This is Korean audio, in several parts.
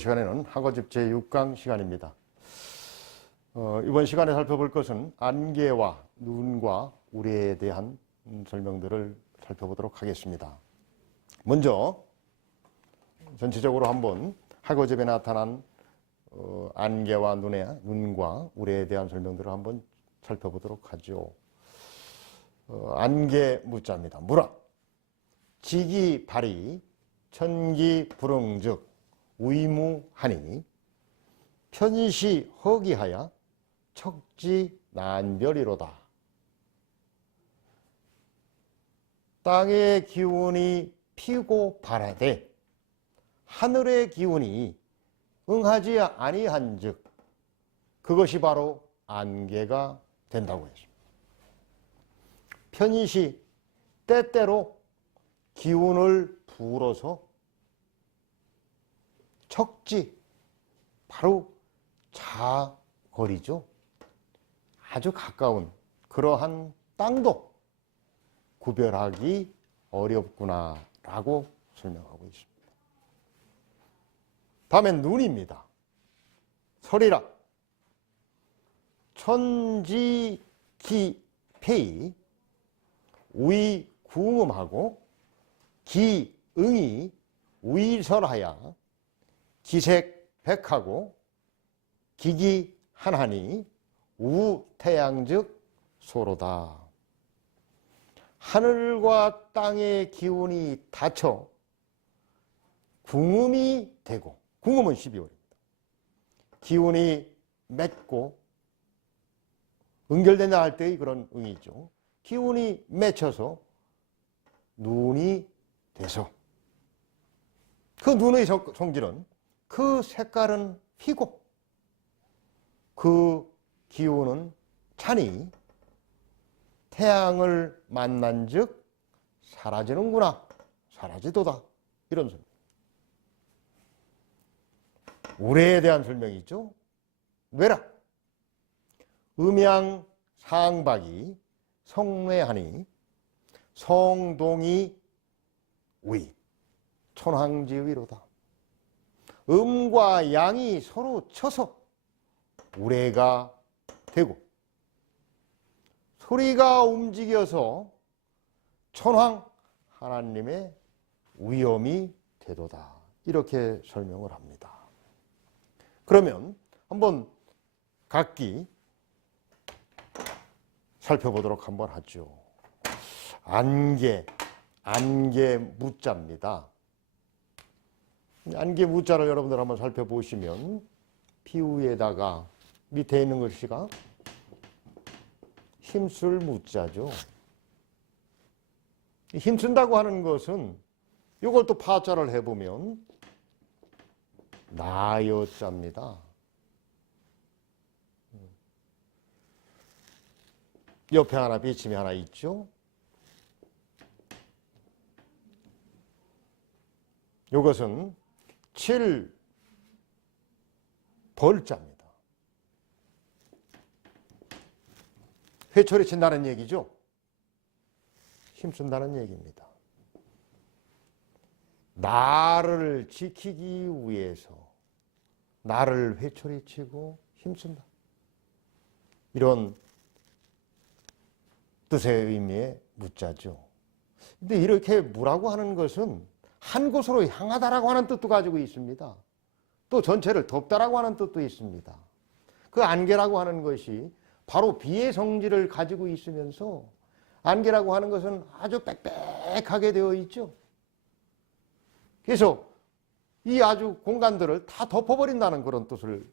시간에는 학어집 제6강 시간입니다. 이번 시간에 살펴볼 것은 안개와 눈과 우레에 대한 설명들을 살펴보도록 하겠습니다. 먼저 전체적으로 한번 학어집에 나타난 안개와 눈과 우레에 대한 설명들을 한번 살펴보도록 하죠. 안개 무자입니다. 무라 지기 발이 천기 불응즉 위무하니 편시 허기하여 척지 난별이로다. 땅의 기운이 피고 발하되 하늘의 기운이 응하지 아니한즉 그것이 바로 안개가 된다고 했습니다. 편시 때때로 기운을 불어서 척지 바로 자거리죠. 아주 가까운 그러한 땅도 구별하기 어렵구나라고 설명하고 있습니다. 다음엔 눈입니다. 설이라 천지기폐이 위궁음하고 기응이 위설하여 기색백하고 기기한하니 우태양즉 소로다. 하늘과 땅의 기운이 닫혀 궁음이 되고, 궁음은 12월입니다. 기운이 맺고 응결된다 할 때의 그런 응이죠. 기운이 맺혀서 눈이 돼서 그 눈의 성질은 그 색깔은 희고 그 기운은 찬이 태양을 만난 즉 사라지는구나, 사라지도다, 이런 설명. 우레에 대한 설명이죠. 뇌라 음양 상박이 성례하니 성동이 위 천황지위로다. 음과 양이 서로 쳐서 우레가 되고 소리가 움직여서 천황 하나님의 위엄이 되도다. 이렇게 설명을 합니다. 그러면 한번 각기 살펴보도록 한번 하죠. 안개 무자입니다. 안개 무자를 여러분들 한번 살펴보시면 피우에다가 밑에 있는 글씨가 힘쓸 무자죠. 힘쓴다고 하는 것은 이걸 또 파자를 해보면 나여자입니다. 옆에 하나 비침이 하나 있죠. 이것은 7벌자입니다. 회초리 친다는 얘기죠. 힘쓴다는 얘기입니다. 나를 지키기 위해서 나를 회초리치고 힘쓴다. 이런 뜻의 의미의 무자죠. 근데 이렇게 무라고 하는 것은 한 곳으로 향하다라고 하는 뜻도 가지고 있습니다. 또 전체를 덮다라고 하는 뜻도 있습니다. 그 안개라고 하는 것이 바로 비의 성질을 가지고 있으면서 안개라고 하는 것은 아주 빽빽하게 되어 있죠. 그래서 이 아주 공간들을 다 덮어버린다는 그런 뜻을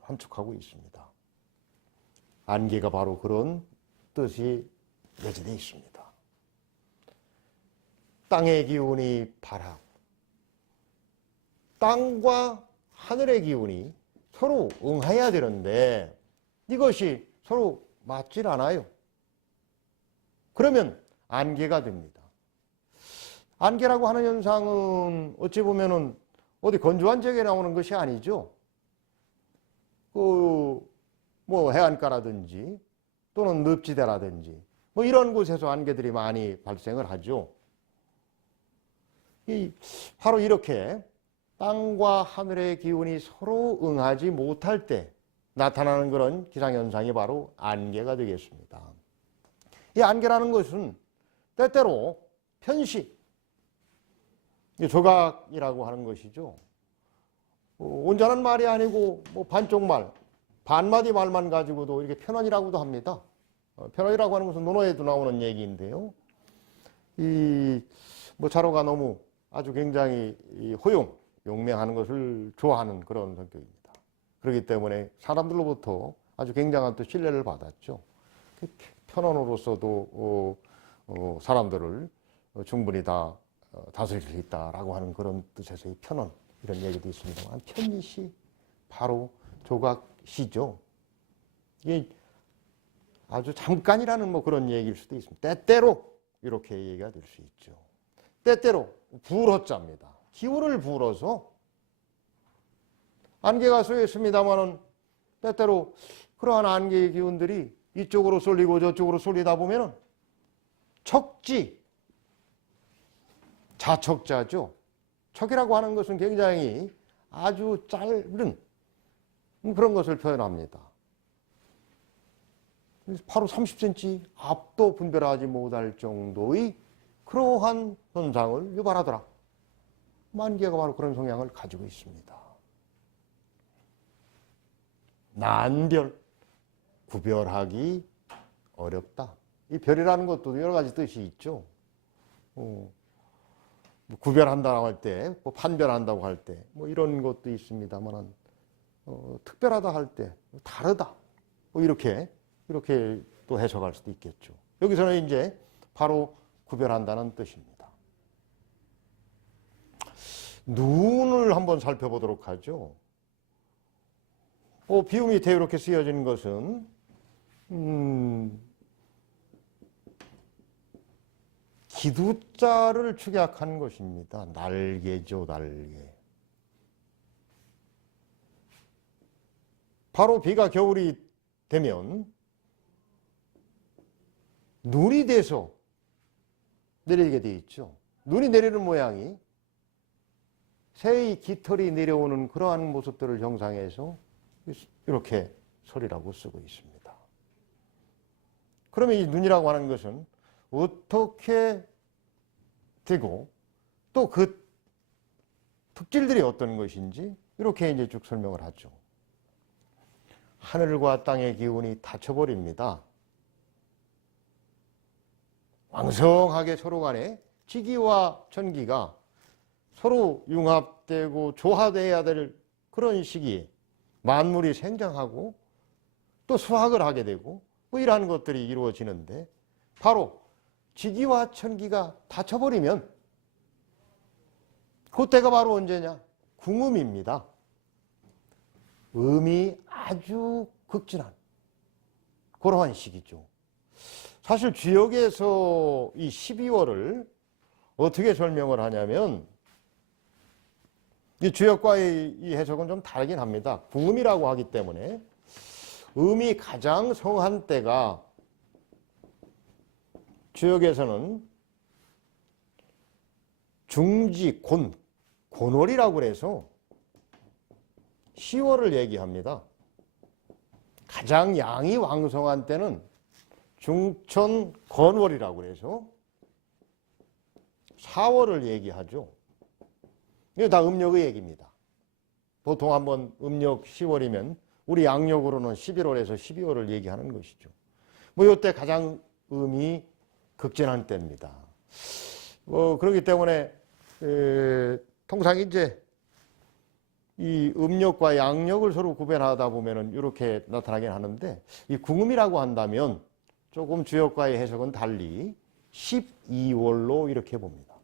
함축하고 있습니다. 안개가 바로 그런 뜻이 내재되어 있습니다. 땅의 기운이 발하, 땅과 하늘의 기운이 서로 응해야 되는데 이것이 서로 맞질 않아요. 그러면 안개가 됩니다. 안개라고 하는 현상은 어찌 보면은 어디 건조한 지역에 나오는 것이 아니죠. 해안가라든지 또는 늪지대라든지 이런 곳에서 안개들이 많이 발생을 하죠. 바로 이렇게 땅과 하늘의 기운이 서로 응하지 못할 때 나타나는 그런 기상현상이 바로 안개가 되겠습니다. 이 안개라는 것은 때때로 편시, 조각이라고 하는 것이죠. 온전한 말이 아니고 뭐 반쪽 말, 반마디 말만 가지고도 이렇게 편언이라고도 합니다. 편언이라고 하는 것은 논어에도 나오는 얘기인데요. 뭐 자로가 너무 아주 굉장히 용맹하는 것을 좋아하는 그런 성격입니다. 그렇기 때문에 사람들로부터 아주 굉장한 또 신뢰를 받았죠. 편언으로서도 사람들을 충분히 다 다스릴 수 있다라고 하는 그런 뜻에서의 편언, 이런 얘기도 있습니다만, 편시 바로 조각시죠. 이게 아주 잠깐이라는 뭐 그런 얘기일 수도 있습니다. 때때로 이렇게 얘기가 될 수 있죠. 때때로 불어자입니다. 기운을 불어서 안개가 쏘여 있습니다만은 때때로 그러한 안개의 기운들이 이쪽으로 쏠리고 저쪽으로 쏠리다 보면은 척지, 자척자죠. 척이라고 하는 것은 굉장히 아주 짧은 그런 것을 표현합니다. 바로 30cm 앞도 분별하지 못할 정도의 그러한 현상을 유발하더라. 안개가 바로 그런 성향을 가지고 있습니다. 난별, 구별하기 어렵다. 이 별이라는 것도 여러 가지 뜻이 있죠. 구별한다고 할 때, 뭐 판별한다고 할 때, 뭐 이런 것도 있습니다만, 특별하다 할 때, 다르다. 뭐 이렇게 또 해석할 수도 있겠죠. 여기서는 이제 바로 구별한다는 뜻입니다. 눈을 한번 살펴보도록 하죠. 비유 밑에 이렇게 쓰여진 것은 기두자를 축약한 것입니다. 날개죠, 날개. 바로 비가 겨울이 되면 눈이 돼서 내리게 되어 있죠. 눈이 내리는 모양이 새의 깃털이 내려오는 그러한 모습들을 형상해서 이렇게 소리라고 쓰고 있습니다. 그러면 이 눈이라고 하는 것은 어떻게 되고 또 그 특질들이 어떤 것인지 이렇게 이제 쭉 설명을 하죠. 하늘과 땅의 기운이 닫혀버립니다. 왕성하게 서로 간에 지기와 천기가 서로 융합되고 조화되어야 될 그런 시기에 만물이 생장하고 또 수확을 하게 되고 뭐 이러한 것들이 이루어지는데, 바로 지기와 천기가 닫혀버리면 그때가 바로 언제냐? 궁음입니다. 음이 아주 극진한 그러한 시기죠. 사실 주역에서 이 12월을 어떻게 설명을 하냐면, 이 주역과의 이 해석은 좀 다르긴 합니다. 궁음이라고 하기 때문에 음이 가장 성한 때가 주역에서는 중지, 곤월이라고 그래서 10월을 얘기합니다. 가장 양이 왕성한 때는 중천 건월이라고 그래서 4월을 얘기하죠. 이게 다 음력의 얘기입니다. 보통 한번 음력 10월이면 우리 양력으로는 11월에서 12월을 얘기하는 것이죠. 뭐 이때 가장 음이 극진한 때입니다. 그렇기 때문에 통상 이제 이 음력과 양력을 서로 구별하다 보면은 이렇게 나타나긴 하는데, 이 궁음이라고 한다면 조금 주역과의 해석은 달리 12월로 이렇게 봅니다.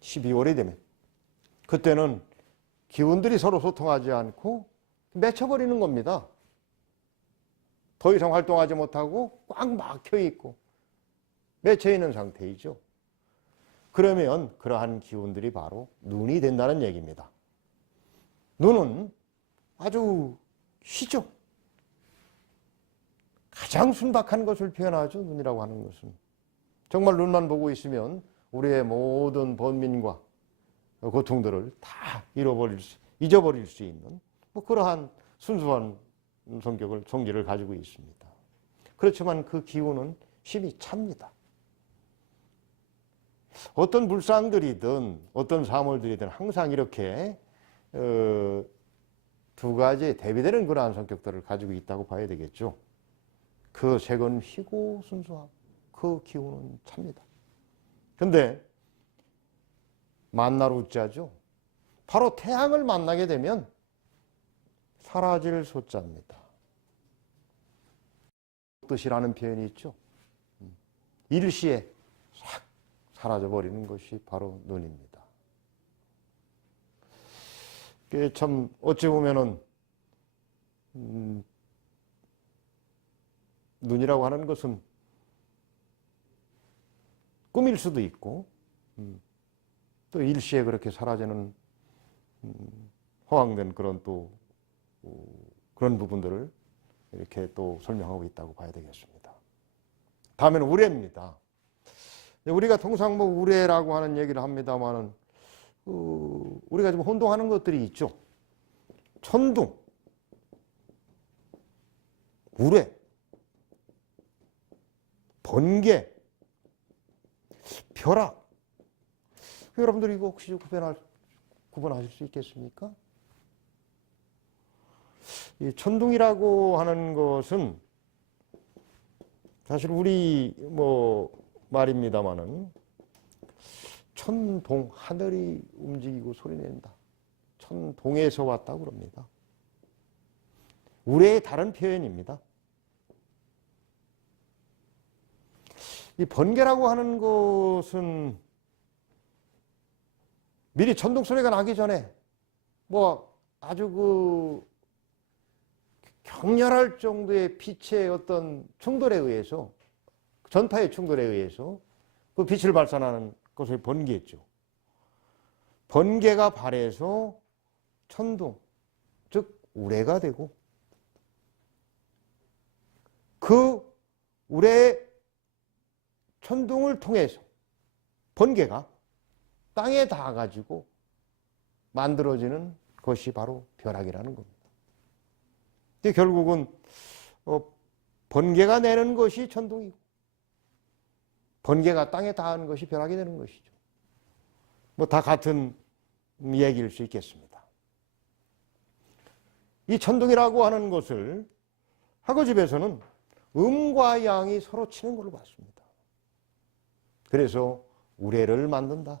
12월이 되면 그때는 기운들이 서로 소통하지 않고 맺혀버리는 겁니다. 더 이상 활동하지 못하고 꽉 막혀 있고 맺혀 있는 상태이죠. 그러면 그러한 기운들이 바로 눈이 된다는 얘기입니다. 눈은 아주 쉬죠. 가장 순박한 것을 표현하죠. 눈이라고 하는 것은 정말 눈만 보고 있으면 우리의 모든 번민과 고통들을 다 잊어버릴 수 있는 뭐 그러한 순수한 성격을, 성질을 가지고 있습니다. 그렇지만 그 기운은 힘이 찹니다. 어떤 불상들이든 어떤 사물들이든 항상 이렇게 두 가지 대비되는 그러한 성격들을 가지고 있다고 봐야 되겠죠. 그 색은 희고 순수하고 그 기운은 찹니다. 근데 만날 우자죠. 바로 태양을 만나게 되면 사라질 소자입니다. 뜻이라는 표현이 있죠. 일시에 싹 사라져버리는 것이 바로 눈입니다. 그게 참 어찌 보면은 눈이라고 하는 것은 꿈일 수도 있고 또 일시에 그렇게 사라지는 허황된 그런 또 그런 부분들을 이렇게 또 설명하고 있다고 봐야 되겠습니다. 다음에는 우레입니다. 우리가 통상 뭐 우레라고 하는 얘기를 합니다만은 우리가 지금 혼동하는 것들이 있죠. 천둥, 우레, 번개, 벼락. 여러분들 이거 혹시 구분하실 수 있겠습니까? 이 천둥이라고 하는 것은 사실 우리 뭐 말입니다마는 천동, 하늘이 움직이고 소리낸다. 천동에서 왔다고 그럽니다. 우레의 다른 표현입니다. 이 번개라고 하는 것은 미리 천둥 소리가 나기 전에 뭐 아주 그 격렬할 정도의 빛의 어떤 충돌에 의해서, 전파의 충돌에 의해서 그 빛을 발산하는 것을 번개죠. 번개가 발해서 천둥, 즉 우레가 되고 그 우레 천둥을 통해서 번개가 땅에 닿아가지고 만들어지는 것이 바로 벼락이라는 겁니다. 근데 결국은 번개가 내는 것이 천둥이고 번개가 땅에 닿는 것이 벼락이 되는 것이죠. 뭐 다 같은 얘기일 수 있겠습니다. 이 천둥이라고 하는 것을 학어집에서는 음과 양이 서로 치는 걸로 봤습니다. 그래서 우레를 만든다.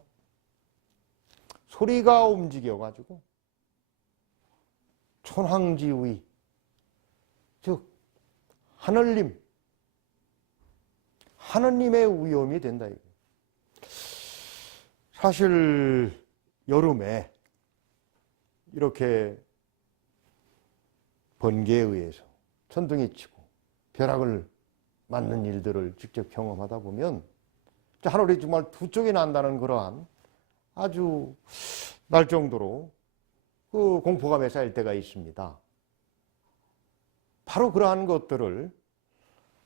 소리가 움직여가지고 천황지의, 즉 하느님의 위엄이 된다. 사실 여름에 이렇게 번개에 의해서 천둥이 치고 벼락을 맞는 일들을 직접 경험하다 보면 하늘이 정말 두 쪽이 난다는 그러한 아주 날 정도로 그 공포감에 쌓일 때가 있습니다. 바로 그러한 것들을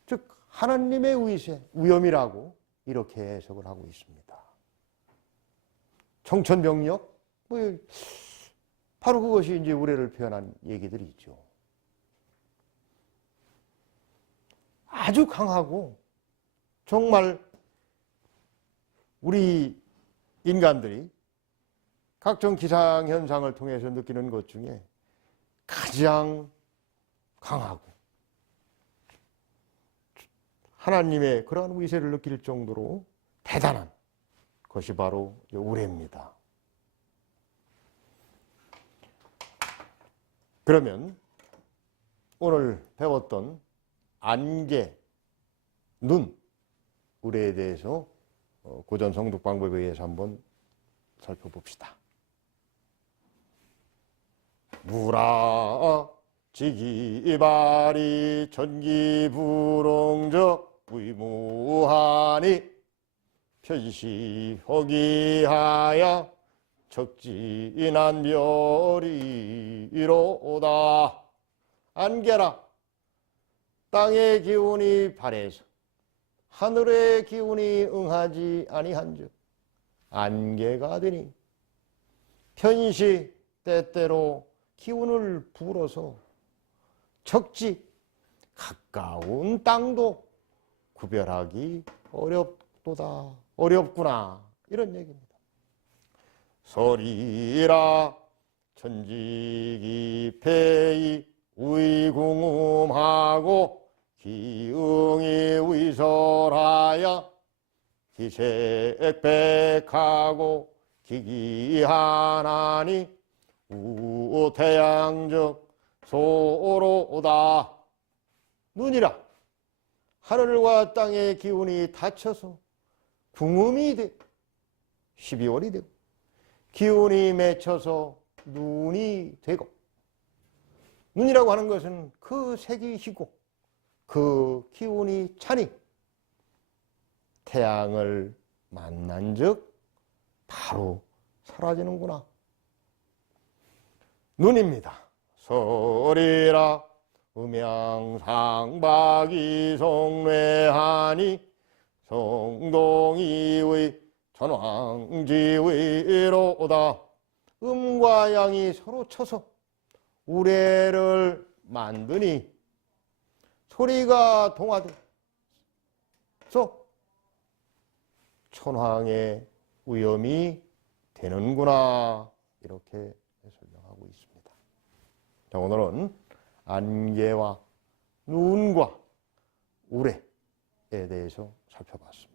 즉 하나님의 위엄이라고 이렇게 해석을 하고 있습니다. 청천벽력, 바로 그것이 이제 우레를 표현한 얘기들이 있죠. 아주 강하고 정말 우리 인간들이 각종 기상현상을 통해서 느끼는 것 중에 가장 강하고 하나님의 그러한 위세를 느낄 정도로 대단한 것이 바로 우레입니다. 그러면 오늘 배웠던 안개, 눈, 우레에 대해서 고전 성독 방법에 의해서 한번 살펴봅시다. 무라 지기발이 전기불응저 위무하니 편시허기하여 적진한멸이로다. 안개라 땅의 기운이 발해서 하늘의 기운이 응하지 아니한즉 안개가 되니 편시 때때로 기운을 불어서 적지 가까운 땅도 구별하기 어렵구나 이런 얘기입니다. 서리라 천지기폐이 위궁음하고 기응이 위설하여 기색백하고 기기하나니 우태양적 소로다. 눈이라 하늘과 땅의 기운이 닫혀서 궁음이 돼 12월이 되고 기운이 맺혀서 눈이 되고 눈이라고 하는 것은 그 색이 희고 그 기운이 차니 태양을 만난 즉 바로 사라지는구나. 눈입니다. 서리라 음양상박이 성례하니 성동이의 전왕지위로다. 음과 양이 서로 쳐서 우레를 만드니 소리가 동화돼서 천황의 위엄이 되는구나 이렇게 설명하고 있습니다. 자, 오늘은 안개와 눈과 우레에 대해서 살펴봤습니다.